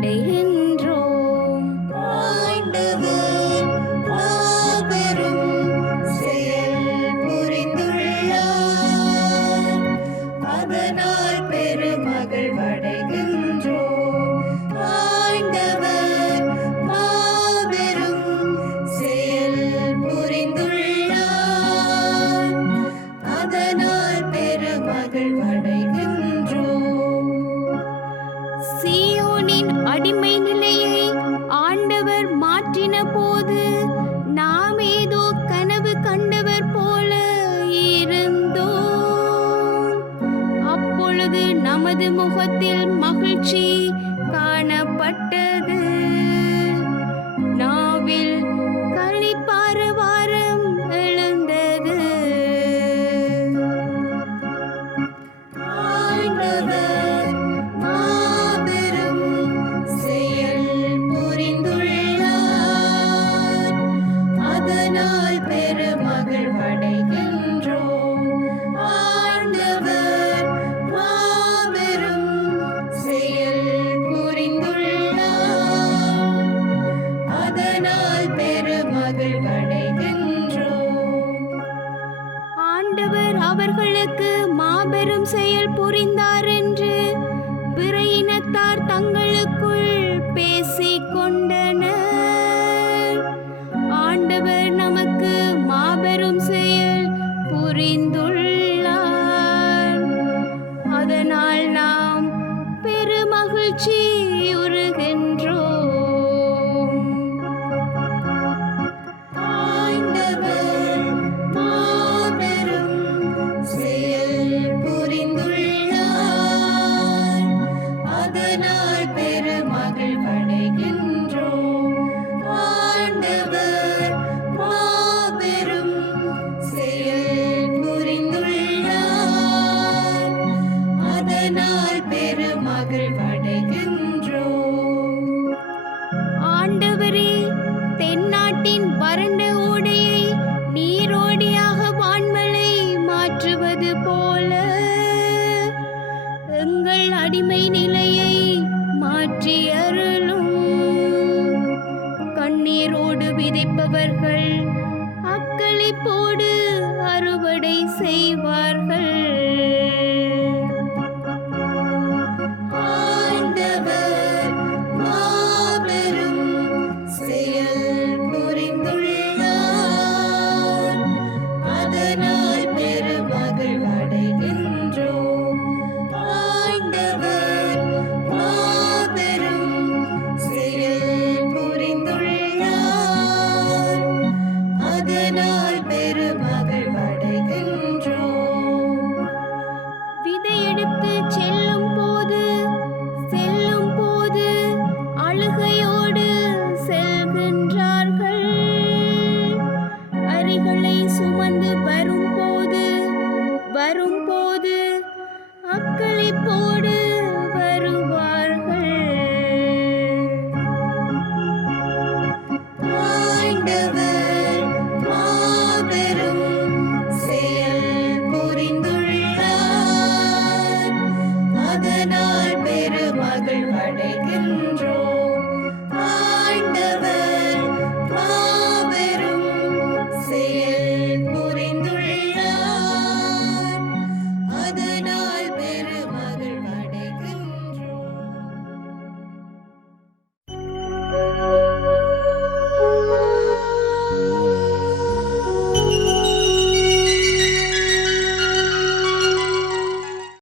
அடைகின்றோம் அதனால் பெருமகள் வடைகின்றோம். ஆண்டவர் மாபெரும் செயல் புரிந்துள்ளார். அதனால் பெருமகள் வடைகின்றோம். See அடிமை நிலையை ஆண்டவர் மாற்றின போது நாம் ஏதோ கனவு கண்டவர் போல இருந்தோம். அப்பொழுது நமது முகத்தில் மகிழ்ச்சி காணப்பட்டது. ஆண்டவர் அவர்களுக்கு மாபெரும் செயல் புரிந்தார் என்று பிற இனத்தார் தங்களுக்குள் காப்பாற்றி கண்ணீரோடு விதைப்பவர்கள் செல்லும்